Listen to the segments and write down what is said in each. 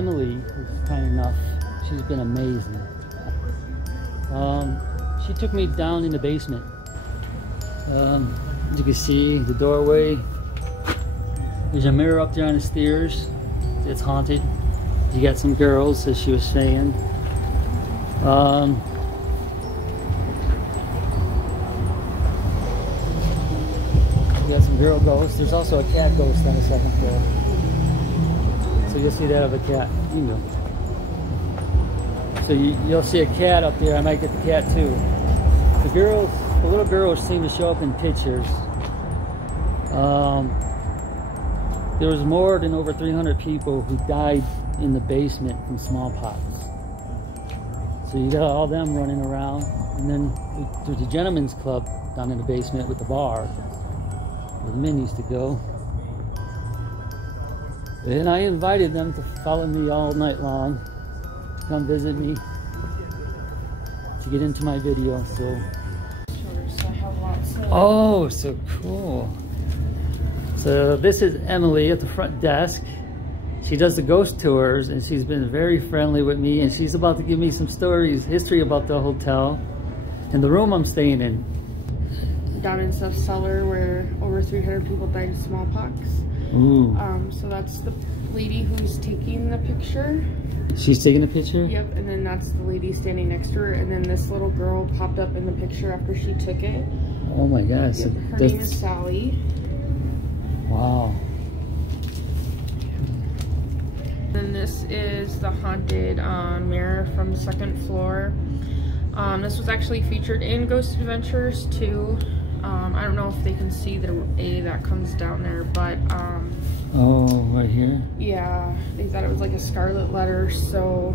Emily, who's kind enough. She's been amazing. She took me down in the basement. As you can see, the doorway. There's a mirror up there on the stairs. It's haunted. You got some girls, as she was saying. You got some girl ghosts. There's also a cat ghost on the second floor. So you'll see that of a cat. You can go. So you'll see a cat up there. I might get the cat too. The little girls seem to show up in pictures. There was more than over 300 people who died in the basement from smallpox. So you got all them running around. And then there's a gentleman's club down in the basement with the bar where the men used to go. And I invited them to follow me all night long, come visit me, to get into my video. So, oh, so cool. So this is Emily at the front desk. She does the ghost tours, and she's been very friendly with me, and she's about to give me some stories, history about the hotel and the room I'm staying in. Down in the cellar where over 300 people died of smallpox. Ooh. So that's the lady who's taking the picture. She's taking the picture? Yep, and then that's the lady standing next to her, and then this little girl popped up in the picture after she took it. Oh my gosh. Yep, her name is Sally. Wow. Then this is the haunted mirror from the second floor. This was actually featured in Ghost Adventures too. I don't know if they can see the A that comes down there, but oh, right here? Yeah, they thought it was like a scarlet letter, so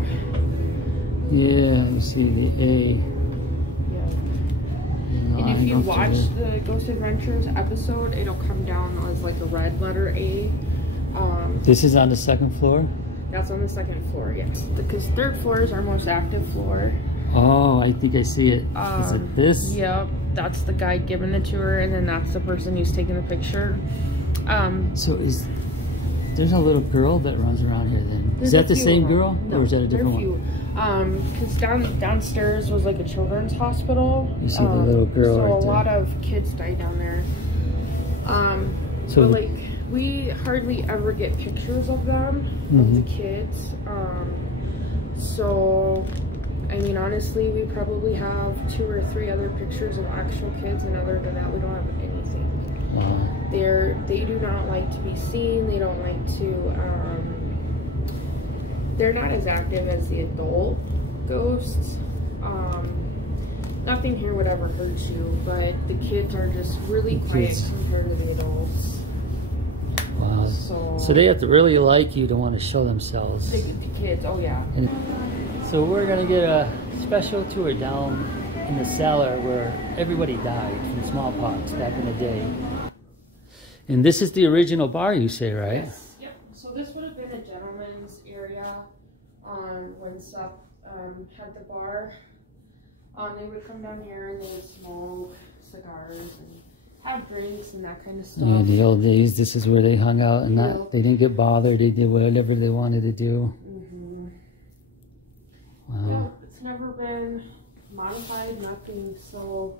yeah, let me see the A. Yeah. And if you watch the Ghost Adventures episode, it'll come down as like a red letter A. This is on the second floor? That's on the second floor, yes. Because third floor is our most active floor. Oh, I think I see it. Is it this? Yep, that's the guy giving the tour, and then that's the person who's taking the picture. So there's a little girl that runs around here then? Is that the same girl? No, or is that a different one? Because downstairs was like a children's hospital. You see the little girl so right there. A lot of kids died down there. So but like, we hardly ever get pictures of them, of the kids. So, I mean, honestly, we probably have 2 or 3 other pictures of actual kids, and other than that, we don't have anything. Wow. They do not like to be seen. They don't like to, they're not as active as the adult ghosts. Nothing here would ever hurt you, but the kids are just really quiet compared to the adults. Wow. So they have to really like you to want to show themselves. The kids, oh yeah. And so we're going to get a special tour down in the cellar where everybody died from smallpox back in the day. And this is the original bar, you say, right? Yes. Yep. So this would have been a gentleman's area when Seth had the bar. They would come down here and they would smoke cigars and have drinks and that kind of stuff. Yeah, the old days, this is where they hung out, and they didn't get bothered. They did whatever they wanted to do. Wow. Yeah, it's never been modified, nothing, so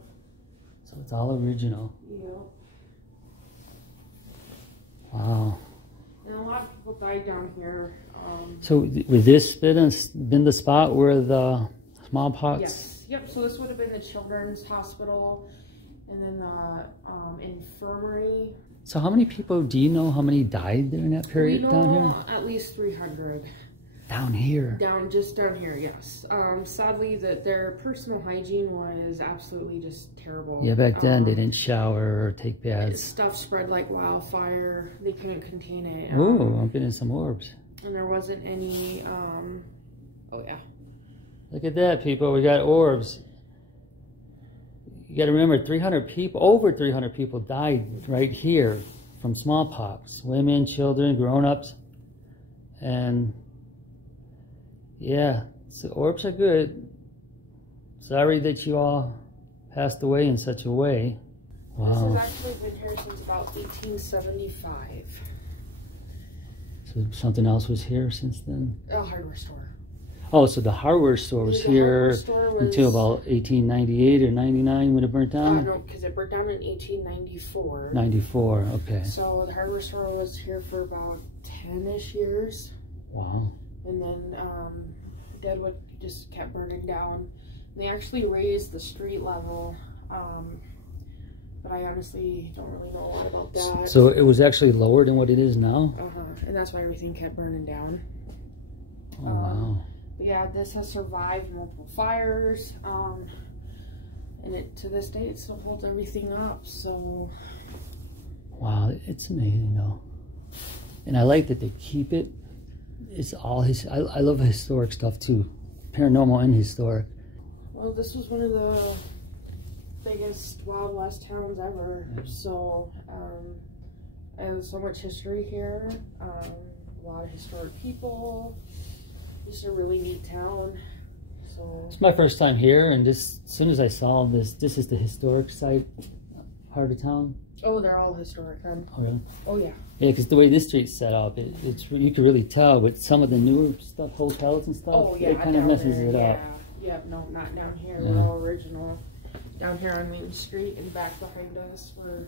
it's all original. Yeah. Wow. And a lot of people died down here. So would this been the spot where the smallpox? Yes. Yep. So this would have been the children's hospital, and then the infirmary. So how many people, do you know how many died during that period down here? At least 300. Down here? Just down here, yes. Sadly, their personal hygiene was absolutely just terrible. Yeah, back then they didn't shower or take baths. Stuff spread like wildfire. They couldn't contain it. Oh, I'm getting some orbs. And there wasn't any, oh yeah. Look at that, people. We got orbs. You got to remember, 300 people, over 300 people died right here from smallpox. Women, children, grown-ups. And yeah, so orbs are good. Sorry that you all passed away in such a way. Wow. This has actually been here since about 1875. So So something else was here since then? A hardware store. Oh, so the hardware store was here until about 1898 or 99 when it burnt down? No, because it burnt down in 1894. 94, okay. So the hardware store was here for about 10-ish years. Wow. And then Deadwood just kept burning down. And they actually raised the street level, but I honestly don't really know a lot about that. So it was actually lower than what it is now? And that's why everything kept burning down. Oh, wow. But yeah, this has survived multiple fires, and to this day it still holds everything up. So wow, it's amazing though, and I like that they keep it. It's all I love historic stuff too, paranormal and historic. Well, this was one of the biggest Wild West towns ever. So there's so much history here. A lot of historic people. It's a really neat town. So it's my first time here, and just as soon as I saw this is the historic site part of town. Oh, they're all historic. Oh, really? Oh, yeah. Yeah, because the way this street's set up, it's you can really tell with some of the newer stuff, hotels and stuff. Oh, yeah, it kind of messes it up. Yeah, no, not down here. Yeah. We're all original. Down here on Main Street and back behind us were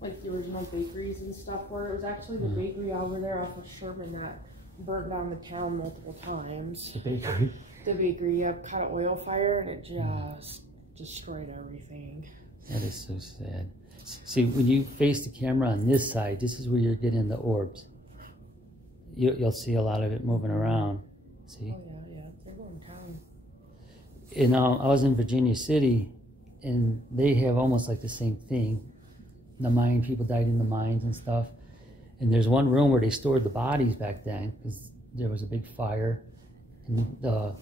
like the original bakeries and stuff. Where it was actually the bakery over there off of Sherman that burnt down the town multiple times. The bakery? The bakery, yep, caught an oil fire and it just destroyed everything. That is so sad. See, when you face the camera on this side, this is where you're getting the orbs. You'll see a lot of it moving around. See? Oh, yeah, they're going town. And I was in Virginia City, and they have almost like the same thing. The mine, people died in the mines and stuff. And there's one room where they stored the bodies back then because there was a big fire. And the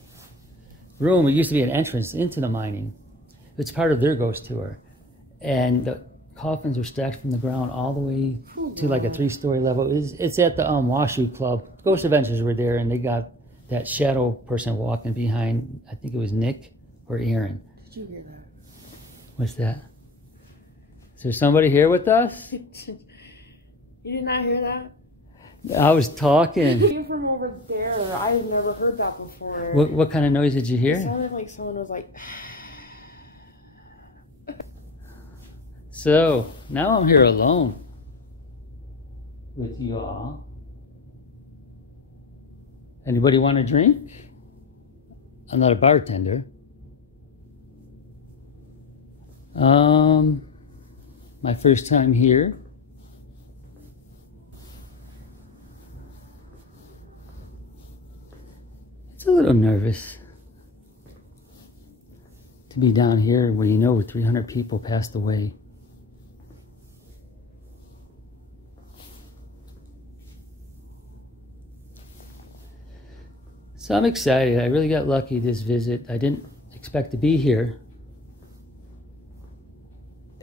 room, it used to be an entrance into the mining. It's part of their ghost tour. And the coffins were stacked from the ground all the way to like a 3-story level. It's at the Washoe Club. Ghost Adventures were there, and they got that shadow person walking behind. I think it was Nick or Aaron. Did you hear that? What's that? Is there somebody here with us? You did not hear that? I was talking. It came from over there. I had never heard that before. What kind of noise did you hear? It sounded like someone was like... So, now I'm here alone with you all. Anybody want a drink? I'm not a bartender. My first time here. It's a little nervous to be down here where you know 300 people passed away. So I'm excited. I really got lucky this visit. I didn't expect to be here.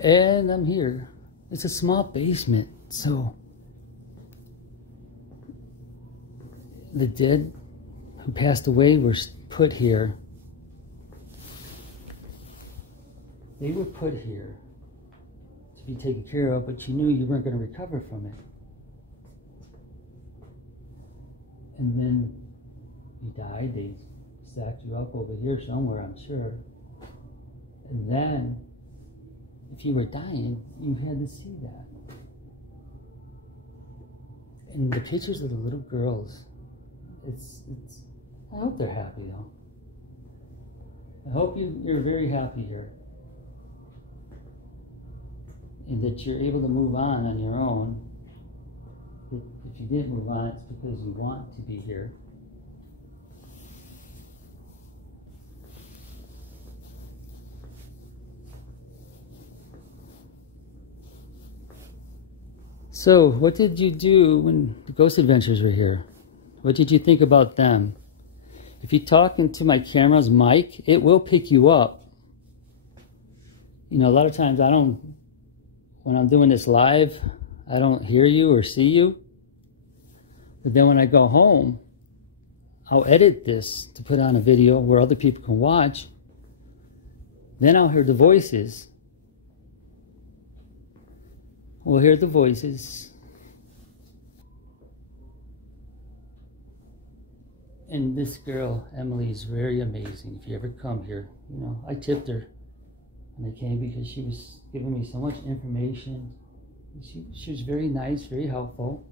And I'm here. It's a small basement, so the dead who passed away were put here. They were put here to be taken care of, but you knew you weren't going to recover from it. And then you died, they stacked you up over here somewhere, I'm sure. And then, if you were dying, you had to see that. And the pictures of the little girls, I hope they're happy though. I hope you're very happy here. And that you're able to move on your own. If you didn't move on, it's because you want to be here. So, what did you do when the Ghost Adventures were here? What did you think about them? If you talk into my camera's mic, it will pick you up. You know, a lot of times when I'm doing this live, I don't hear you or see you. But then when I go home, I'll edit this to put on a video where other people can watch. Then I'll hear the voices. We'll hear the voices. And this girl, Emily, is very amazing. If you ever come here, you know, I tipped her when I came because she was giving me so much information. She was very nice, very helpful.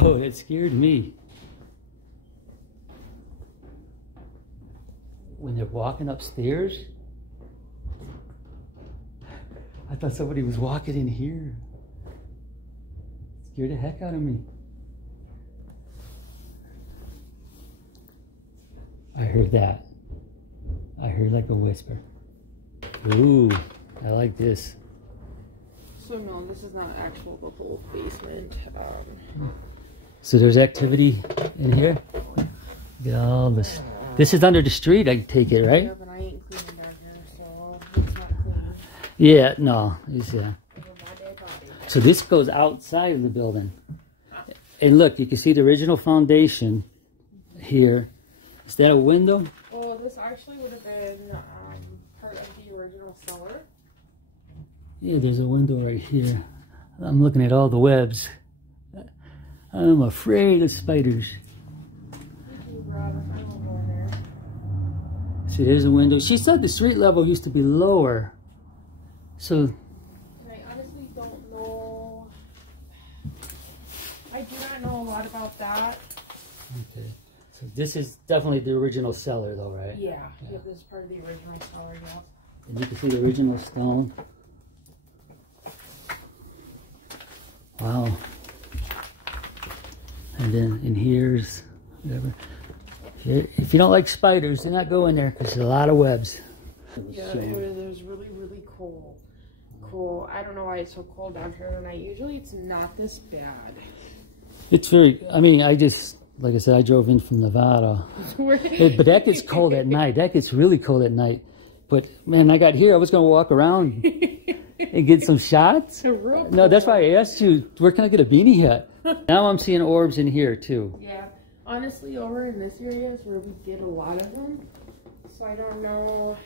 Oh, it scared me. When they're walking upstairs, I thought somebody was walking in here. It scared the heck out of me. I heard that. I heard like a whisper. Ooh, I like this. So no, this is not actual the whole basement. So there's activity in here? Look at all this. This is under the street, I take it, right? Yeah, but I ain't cleaning down here, so it's not clean. Yeah, no. So this goes outside of the building. And look, you can see the original foundation here. Is that a window? Well, this actually would have been part of the original cellar. Yeah, there's a window right here. I'm looking at all the webs. I'm afraid of spiders. See, there's a window. She said the street level used to be lower. So... I honestly don't know. I do not know a lot about that. Okay. So this is definitely the original cellar though, right? Yeah. Yeah, this is part of the original cellar, yeah. And you can see the original stone. Wow. And then in here's whatever. If you don't like spiders, do not go in there because there's a lot of webs. Yeah, it was really, really cool. Cool. I don't know why it's so cold down here tonight. Usually it's not this bad. It's very, I mean, I just, like I said, I drove in from Nevada. But that gets cold at night. That gets really cold at night. But man, I got here, I was going to walk around and get some shots. No, that's why I asked you, where can I get a beanie hat? Now I'm seeing orbs in here too. Yeah, honestly, over in this area is where we get a lot of them. So I don't know.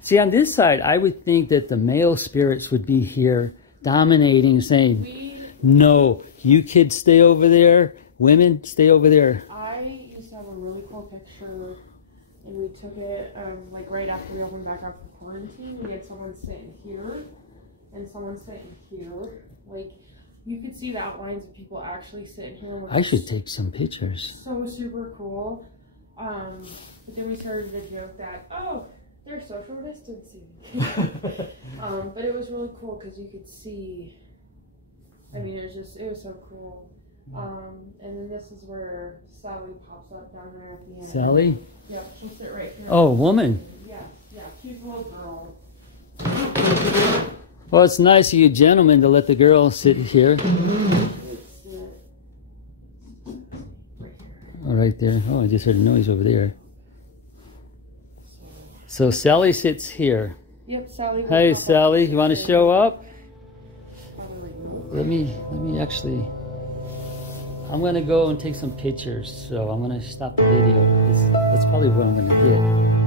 See, on this side, I would think that the male spirits would be here dominating, saying, no, you kids stay over there. Women, stay over there. I used to have a really cool picture, and we took it like right after we opened back up for quarantine. We had someone sitting here, and someone sitting here. Like, you could see the outlines of people actually sitting here. I should take some pictures. So super cool. But then we started to joke that, oh, they're social distancing. But it was really cool because you could see, I mean, it was so cool. And then this is where Sally pops up down there at the end. Sally? Yeah, she'll sit right here. Oh, woman. Yeah, cute little girl. Well, it's nice of you gentlemen to let the girl sit here. Oh, right there. Oh, I just heard a noise over there. So Sally sits here. Yep, Sally. Hey, Sally, you want to show up? Let me actually... I'm going to go and take some pictures, so I'm going to stop the video. That's probably what I'm going to get.